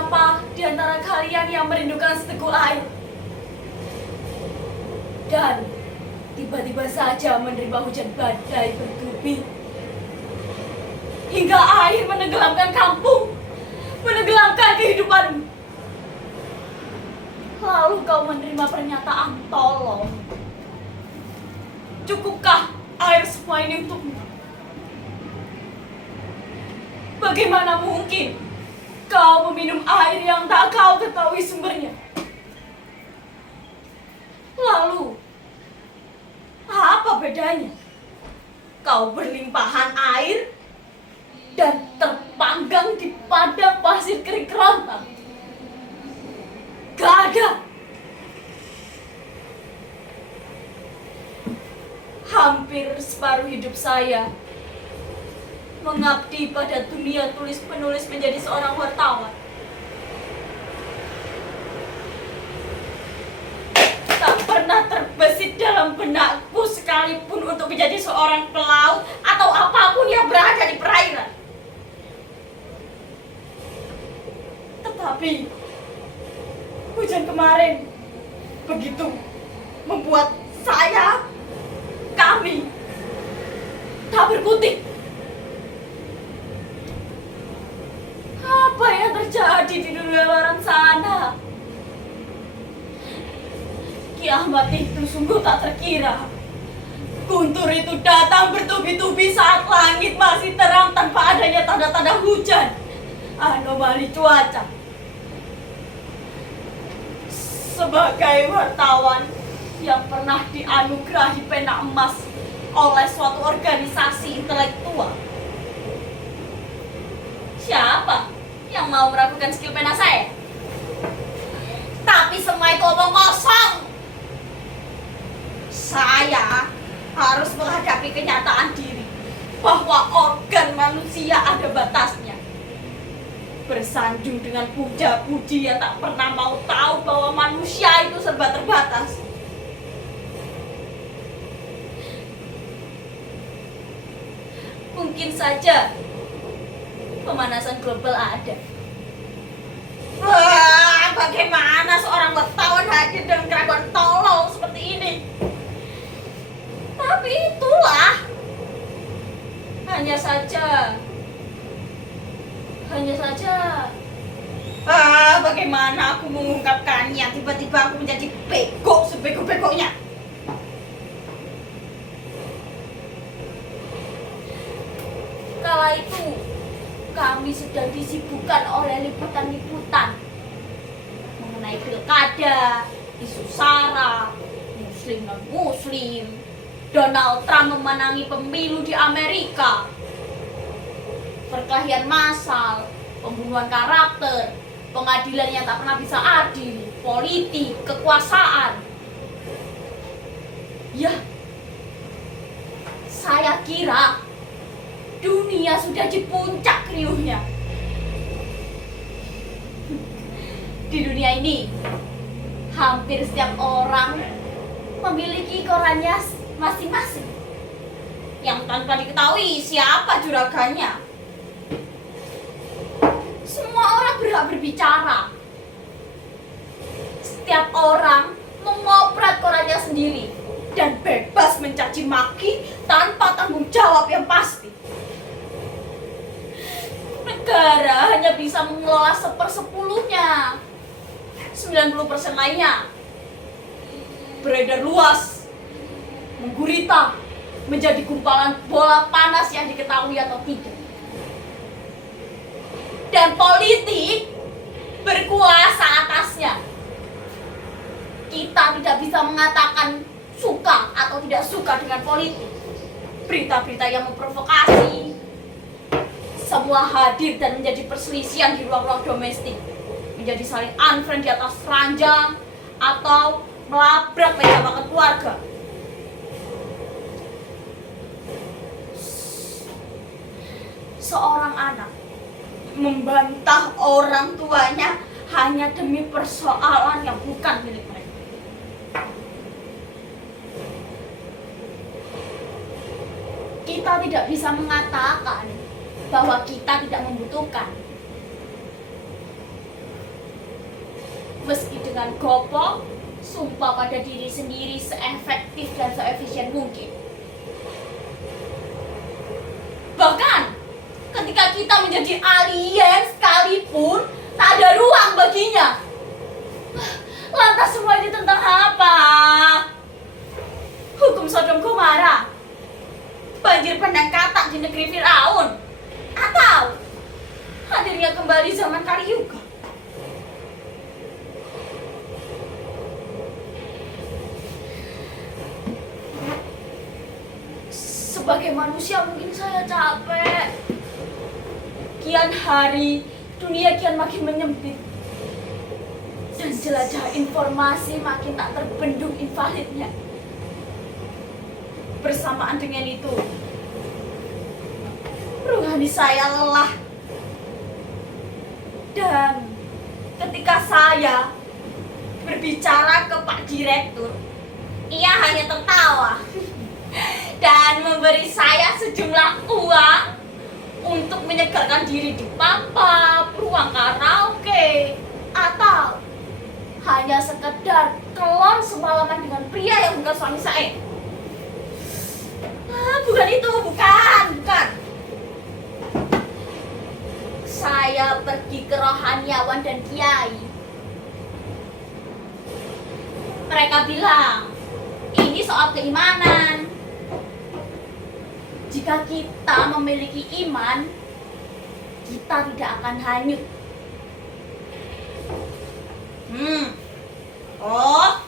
siapa di antara kalian yang merindukan seteguk air? Dan tiba-tiba saja menerima hujan badai bertubi, hingga air menenggelamkan kampung, menenggelamkan kehidupanmu. Lalu kau menerima pernyataan tolong. Cukupkah air semua ini untukmu? Bagaimana mungkin kau meminum air yang tak kau ketahui sumbernya? Lalu, apa bedanya? Kau berlimpahan air dan terpanggang di padang pasir kering kerontang. Gak ada. Hampir separuh hidup saya mengabdi pada dunia tulis-menulis menjadi seorang wartawan. Tak pernah terbesit dalam benakku sekalipun untuk menjadi seorang pelaut atau apapun yang berada di perairan. Tetapi hujan kemarin begitu membuat kami tak berkutik. Apa yang terjadi di dunia luar sana? Kiamat itu sungguh tak terkira. Guntur itu datang bertubi-tubi saat langit masih terang tanpa adanya tanda-tanda hujan. Anomali cuaca. Sebagai wartawan yang pernah dianugerahi pena emas oleh suatu organisasi intelektual, siapa yang mau meragukan skill pena saya? Tapi semua itu omong kosong. Saya harus menghadapi kenyataan diri bahwa organ manusia ada batasnya. Bersanjung dengan puja-puji yang tak pernah mau tahu bahwa manusia itu serba terbatas. Mungkin saja pemanasan global ada. Wah, bagaimana seorang wartawan hadir dengan keraguan tolol seperti ini? Tapi itulah, hanya saja bagaimana aku mengungkapkannya? Tiba-tiba aku menjadi bego sebego-begonya. Kala itu kami sedang disibukkan oleh liputan-liputan mengenai pilkada, isu sara, muslim non-muslim, Donald Trump memenangi pemilu di Amerika, perkelahian massal, pembunuhan karakter, pengadilan yang tak pernah bisa adil, politik, kekuasaan. Ya, saya kira dunia sudah di puncak riuhnya. Di dunia ini, hampir setiap orang memiliki korannya masing-masing yang tanpa diketahui siapa juragannya. Semua orang berhak berbicara. Setiap orang mengoprat korannya sendiri dan bebas mencaci maki tanpa tanggung jawab yang pasti. Negara hanya bisa mengelola 1/10-nya. 90% lainnya beredar luas, menggurita, menjadi gumpalan bola panas yang diketahui atau tidak. Dan politik berkuasa atasnya. Kita tidak bisa mengatakan suka atau tidak suka dengan politik. Berita-berita yang memprovokasi semua hadir dan menjadi perselisihan di ruang-ruang domestik, menjadi saling unfriend di atas ranjang atau melabrak meja makan keluarga. Seorang anak membantah orang tuanya hanya demi persoalan yang bukan milik mereka. Kita tidak bisa mengatakan bahwa kita tidak membutuhkan. Meski dengan gopoh, sumpah pada diri sendiri seefektif dan seefisien mungkin. Bahkan ketika kita menjadi alien sekalipun, tak ada ruang baginya. Lantas semua ini tentang apa? Hukum Sodom Gomora, banjir bandang katak di negeri Firaun, atau hadirnya kembali zaman Kali Yuga? Sebagai manusia mungkin saya capek. Kian hari dunia kian makin menyempit, dan jelajah informasi makin tak terbendung invalidnya. Bersamaan dengan itu, rohani saya lelah. Dan ketika saya berbicara ke Pak Direktur, ia hanya tertawa dan memberi saya sejumlah uang untuk menyegarkan diri di pub, ruang karaoke, atau hanya sekedar kelon semalaman dengan pria yang bukan suami saya. Bukan itu, bukan. Saya pergi ke rohaniawan dan kiai. Mereka bilang, ini soal keimanan. Jika kita memiliki iman, kita tidak akan hanyut. Oh,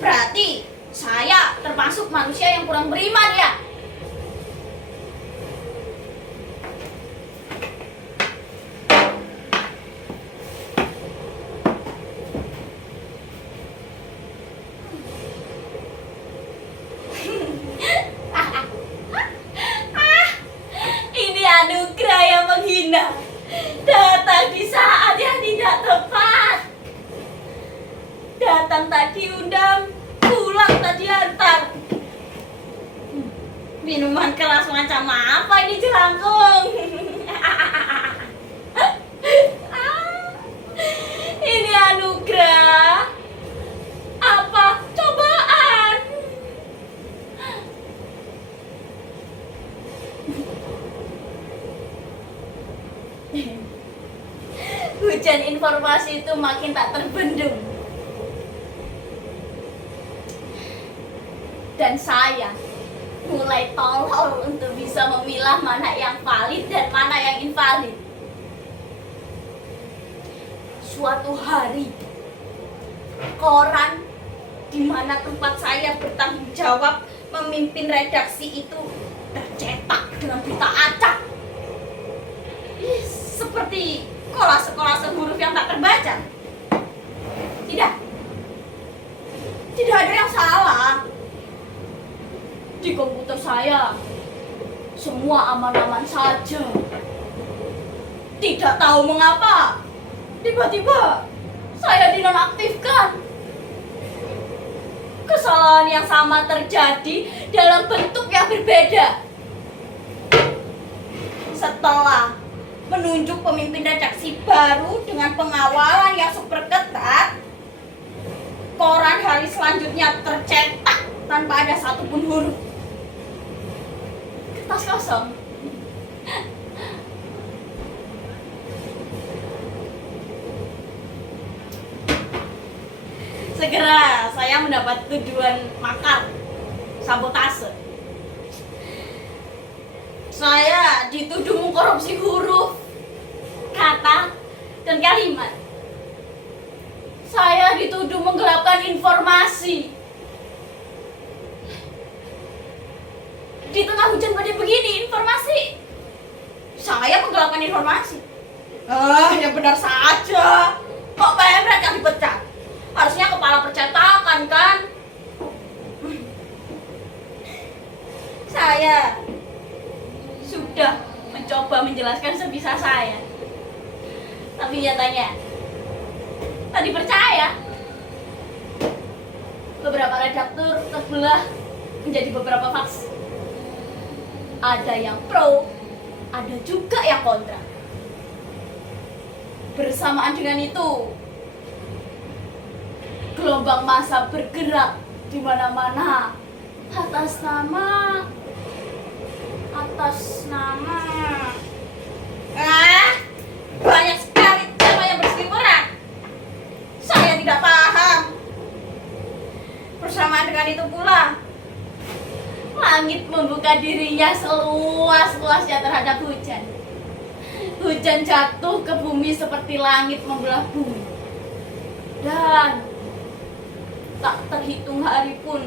berarti saya termasuk manusia yang kurang beriman ya? Ini anugerah yang menghina, datang di saat yang tidak tepat. Datang tak diundang, pulang tak diantar. Minuman keras macam apa ini jelangkung? Ini anugerah apa cobaan? Hujan informasi itu makin tak terbendung. Dan saya mulai tolol untuk bisa memilah mana yang valid dan mana yang invalid. Suatu hari, koran di mana tempat saya bertanggung jawab memimpin redaksi itu tercetak dengan berita acak. Seperti kolase-kolase huruf yang tak terbaca. Tidak ada yang salah. Di komputer saya, semua aman-aman saja. Tidak tahu mengapa, tiba-tiba saya dinonaktifkan. Kesalahan yang sama terjadi dalam bentuk yang berbeda. Setelah menunjuk pemimpin redaksi baru dengan pengawalan yang super ketat, koran hari selanjutnya tercetak tanpa ada satupun huruf. Kertas kosong. Segera saya mendapat tuduhan makar, sabotase. Saya dituduh mengkorupsi huruf, kata, dan kalimat. Saya dituduh menggelapkan informasi. Di tengah hujan badai begini, informasi. Saya menggelapkan informasi. Yang benar saja. Kok pemret yang dipecat? Harusnya kepala percetakan kan? Saya sudah mencoba menjelaskan sebisa saya, tapi nyatanya tak dipercaya. Beberapa redaktur terbelah menjadi beberapa faksi. Ada yang pro, ada juga yang kontra. Bersamaan dengan itu, Gelombang massa bergerak di mana-mana atas nama banyak sekali tema yang berseliweran. Saya tidak paham. Bersamaan dengan itu pula, langit membuka dirinya seluas-luasnya terhadap hujan. Hujan jatuh ke bumi seperti langit membelah bumi. Dan tak terhitung hari pun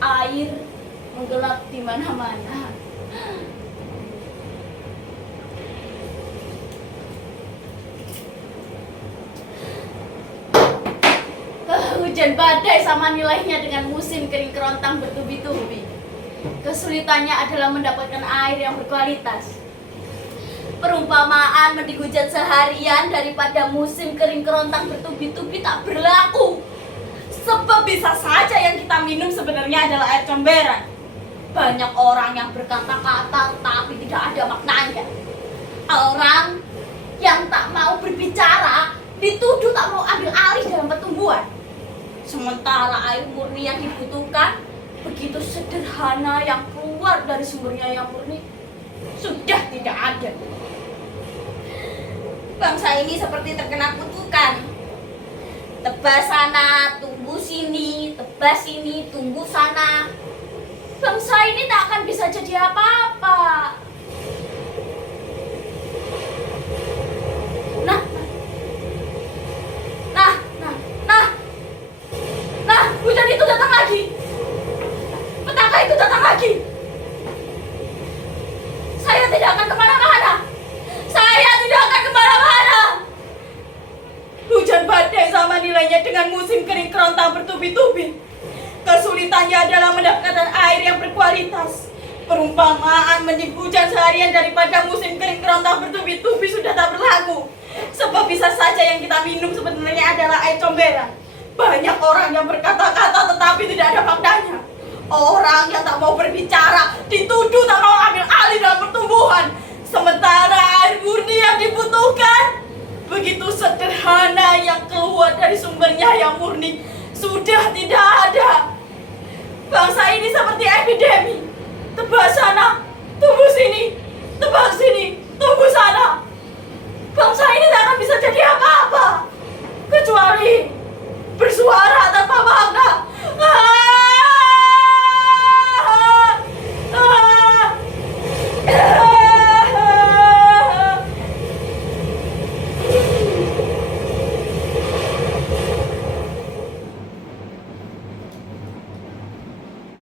air menggelap di mana-mana. Hujan badai sama nilainya dengan musim kering kerontang bertubi-tubi. Kesulitannya adalah mendapatkan air yang berkualitas. Perumpamaan mending hujan seharian daripada musim kering kerontang bertubi-tubi tak berlaku. Sebab bisa saja yang kita minum sebenarnya adalah air comberan. Banyak orang yang berkata-kata tapi tidak ada maknanya. Orang yang tak mau berbicara dituduh tak mau ambil alih dalam pertumbuhan. Sementara air murni yang dibutuhkan begitu sederhana yang keluar dari sumbernya yang murni sudah tidak ada. Bangsa ini seperti terkena kutukan. Tebas sana, tumbuh sini, tebas sini, tumbuh sana. Bangsa ini tak akan bisa jadi apa-apa. Nah, hujan itu datang lagi. Petaka itu datang lagi. Saya tidak akan kemana-mana. Hujan badai sama nilainya dengan musim kering kerontang bertubi-tubi. Kesulitannya adalah mendapatkan air yang berkualitas. Perumpamaan mending hujan seharian daripada musim kering kerontang bertubi-tubi sudah tak berlaku. Sebab bisa saja yang kita minum sebenarnya adalah air comberan. Banyak orang yang berkata-kata tetapi tidak ada faktanya. Orang yang tak mau berbicara dituduh tak mau ambil alih dalam pertumbuhan. Sementara air murni yang dibutuhkan begitu sederhana yang keluar dari sumbernya yang murni sudah tidak